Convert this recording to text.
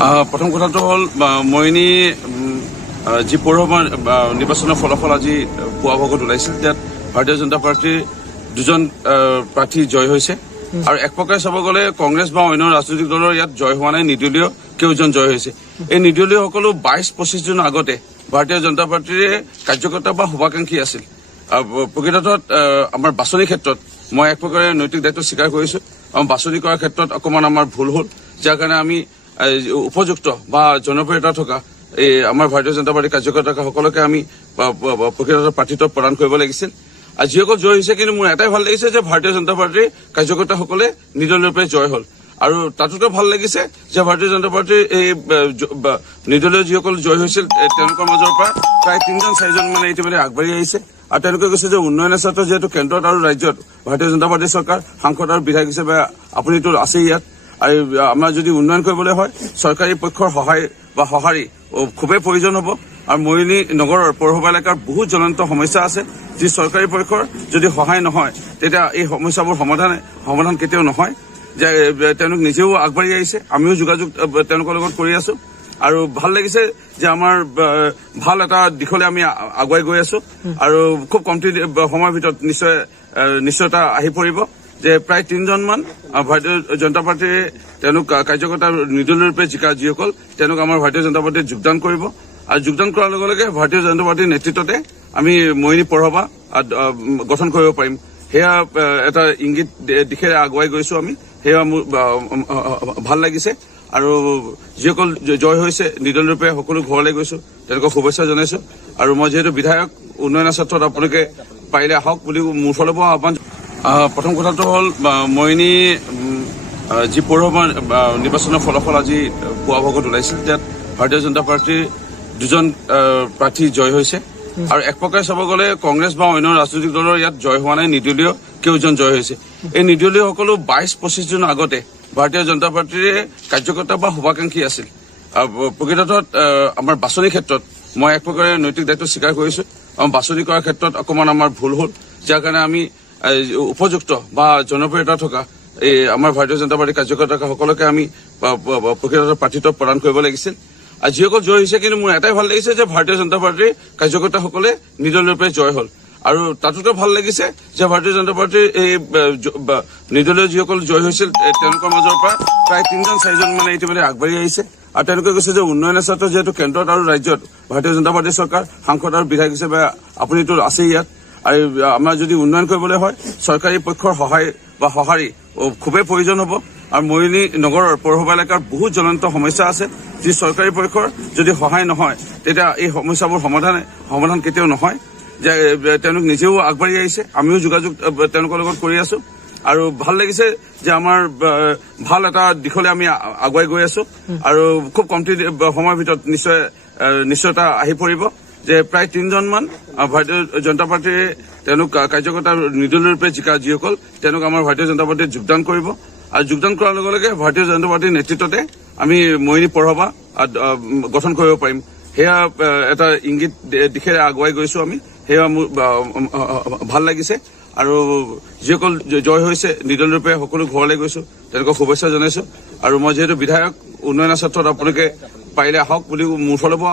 প্ৰথম কথাটো হ'ল মইনি যি পৌৰসভা নিৰ্বাচনৰ ফলাফল আজি পুৱা ভাগত ওলাইছিল তাত ভাৰতীয় জনতা পাৰ্টীৰ দুজন প্ৰাৰ্থী জয় হৈছে আৰু এক প্ৰকাৰে চাব গ'লে কংগ্ৰেছ বা অন্য ৰাজনৈতিক দলৰ ইয়াত জয় হোৱা নাই, নিৰ্দলীয় কেইজন জয় হৈছে। এই নিৰ্দলীয়সকলো 22-25 দিন আগতে ভাৰতীয় জনতা পাৰ্টীৰে কাৰ্যকৰ্তা বা শুভাকাংক্ষী আছিল। প্ৰকৃতত আমাৰ বাছনিৰ ক্ষেত্ৰত মই এক প্ৰকাৰে নৈতিক দায়িত্ব স্বীকাৰ কৰিছোঁ। বাছনি কৰাৰ ক্ষেত্ৰত অকণমান আমাৰ ভুল হ'ল, যাৰ কাৰণে আমি উপযুক্ত বা জনপ্ৰিয়তা থকা এই আমাৰ ভাৰতীয় জনতা পাৰ্টীৰ কাৰ্যকৰ্তাসকলকে আমি প্ৰকৃতত প্ৰাৰ্থিত্ব প্ৰদান কৰিব লাগিছিল। আৰু যিসকল জয় হৈছে, কিন্তু মোৰ এটাই ভাল লাগিছে যে ভাৰতীয় জনতা পাৰ্টীৰ কাৰ্যকৰ্তাসকলে নিৰ্দলীয়ৰূপে জয় হ'ল। আৰু তাতোকৈ ভাল লাগিছে যে ভাৰতীয় জনতা পাৰ্টীৰ এই নিৰ্দলীয় যিসকল জয় হৈছিল তেওঁলোকৰ মাজৰ পৰা প্ৰায় 3-4জন মানে ইতিমধ্যে আগবাঢ়ি আহিছে। আৰু তেওঁলোকে কৈছে যে উন্নয়নৰ ক্ষেত্ৰত যিহেতু কেন্দ্ৰত আৰু ৰাজ্যত ভাৰতীয় জনতা পাৰ্টীৰ চৰকাৰ, সাংসদ আৰু বিধায়ক হিচাপে আপুনিতো আছেই ইয়াত। আৰু আমাৰ যদি উন্নয়ন কৰিবলৈ হয় চৰকাৰী পক্ষৰ সহায় বা সঁহাৰি খুবেই প্ৰয়োজন হ'ব। আৰু মৰিয়নি নগৰৰ পৌৰসভা এলেকাৰ বহুত জ্বলন্ত সমস্যা আছে, যি চৰকাৰী পক্ষৰ যদি সহায় নহয় তেতিয়া এই সমস্যাবোৰ সমাধান কেতিয়াও নহয়। যে তেওঁলোক নিজেও আগবাঢ়ি আহিছে, আমিও যোগাযোগ তেওঁলোকৰ লগত কৰি আছো। আৰু ভাল লাগিছে যে আমাৰ ভাল এটা দিশলৈ আমি আগুৱাই গৈ আছো। আৰু খুব কমটি সময়ৰ ভিতৰত নিশ্চয়তা আহি পৰিব যে প্ৰায় 3জনমান ভাৰতীয় জনতা পাৰ্টীৰ তেওঁলোক কাৰ্যকৰ্তা নিৰ্দলীয়ৰূপে জিকা যিসকল তেওঁলোক আমাৰ ভাৰতীয় জনতা পাৰ্টীত যোগদান কৰিব। আৰু যোগদান কৰাৰ লগে লগে ভাৰতীয় জনতা পাৰ্টীৰ নেতৃত্বতে আমি মৰিয়নি পৌৰসভা গঠন কৰিব পাৰিম। সেয়া এটা ইংগিত দিশেৰে আগুৱাই গৈছো আমি, সেয়া মোৰ ভাল লাগিছে। আৰু যিসকল জয় হৈছে নিৰ্দলীয়ৰূপে সকলো ঘৰলৈ গৈছো, তেওঁলোকক শুভেচ্ছা জনাইছো। আৰু মই যিহেতু বিধায়ক, উন্নয়নৰ ক্ষেত্ৰত আপোনালোকে পাৰিলে আহক বুলি মোৰ ফালৰ পৰা আহ্বান। প্ৰথম কথাটো হ'ল মইনি যি পৌৰসভা নিৰ্বাচনৰ ফলাফল আজি পুৱা ভাগত ওলাইছিল তাত ভাৰতীয় জনতা পাৰ্টীৰ দুজন প্ৰাৰ্থী জয় হৈছে। আৰু এক প্ৰকাৰে চাব গ'লে কংগ্ৰেছ বা অন্য ৰাজনৈতিক দলৰ ইয়াত জয় হোৱা নাই, নিৰ্দলীয় কেইজন জয় হৈছে। এই নিৰ্দলীয়সকলো 22-25 দিন আগতে ভাৰতীয় জনতা পাৰ্টীৰে কাৰ্যকৰ্তা বা শুভাকাংক্ষী আছিল। প্ৰকৃতত আমাৰ বাছনিৰ ক্ষেত্ৰত মই এক প্ৰকাৰে নৈতিক দায়িত্ব স্বীকাৰ কৰিছোঁ। বাছনি কৰাৰ ক্ষেত্ৰত অকণমান আমাৰ ভুল হ'ল, যাৰ কাৰণে আমি উপযুক্ত বা জনপ্ৰিয়তা থকা এই আমাৰ ভাৰতীয় জনতা পাৰ্টীৰ কাৰ্যকৰ্তাসকলকে আমি প্ৰকৃতত প্ৰাৰ্থিত্ব প্ৰদান কৰিব লাগিছিল। আৰু যিসকল জয় হৈছে, কিন্তু মোৰ এটাই ভাল লাগিছে যে ভাৰতীয় জনতা পাৰ্টীৰ কাৰ্যকৰ্তাসকলে নিৰ্দলীয়ৰূপে জয় হ'ল। আৰু তাতোকৈ ভাল লাগিছে যে ভাৰতীয় জনতা পাৰ্টীৰ এই নিৰ্দলীয় যিসকল জয় হৈছিল তেওঁলোকৰ মাজৰ পৰা প্ৰায় 3-4জন মানে ইতিমধ্যে আগবাঢ়ি আহিছে। আৰু তেওঁলোকে কৈছে যে উন্নয়নৰ ক্ষেত্ৰত যিহেতু কেন্দ্ৰত আৰু ৰাজ্যত ভাৰতীয় জনতা পাৰ্টীৰ চৰকাৰ, সাংসদ আৰু বিধায়ক হিচাপে আপুনিতো আছেই ইয়াত। আৰু আমাৰ যদি উন্নয়ন কৰিবলৈ হয় চৰকাৰী পক্ষৰ সহায় বা সঁহাৰি খুবেই প্ৰয়োজন হ'ব। আৰু মৰিয়নি নগৰৰ পৌৰসভা এলেকাৰ বহুত জ্বলন্ত সমস্যা আছে, যি চৰকাৰী পক্ষৰ যদি সহায় নহয় তেতিয়া এই সমস্যাবোৰ সমাধান কেতিয়াও নহয়। যে তেওঁলোক নিজেও আগবাঢ়ি আহিছে, আমিও যোগাযোগ তেওঁলোকৰ লগত কৰি আছো। আৰু ভাল লাগিছে যে আমাৰ ভাল এটা দিশলৈ আমি আগুৱাই গৈ আছো। আৰু খুব কমটি সময়ৰ ভিতৰত নিশ্চয়তা আহি পৰিব যে প্ৰায় 3জনমান ভাৰতীয় জনতা পাৰ্টীৰে তেওঁলোক কাৰ্যকৰ্তা নিৰ্দলীয়ৰূপে জিকা যিসকল তেওঁলোক আমাৰ ভাৰতীয় জনতা পাৰ্টীত যোগদান কৰিব। আৰু যোগদান কৰাৰ লগে লগে ভাৰতীয় জনতা পাৰ্টীৰ নেতৃত্বতে আমি মৰিয়নি পৌৰসভা গঠন কৰিব পাৰিম। সেয়া এটা ইংগিত দিশেৰে আগুৱাই গৈছো আমি, সেয়া মোৰ ভাল লাগিছে। আৰু যিসকল জয় হৈছে নিৰ্দলীয়ৰূপে সকলো ঘৰলৈ গৈছো, তেওঁলোকক শুভেচ্ছা জনাইছো। আৰু মই যিহেতু বিধায়ক, উন্নয়নৰ ক্ষেত্ৰত আপোনালোকে পাৰিলে আহক বুলি মোৰ ফালৰ পৰা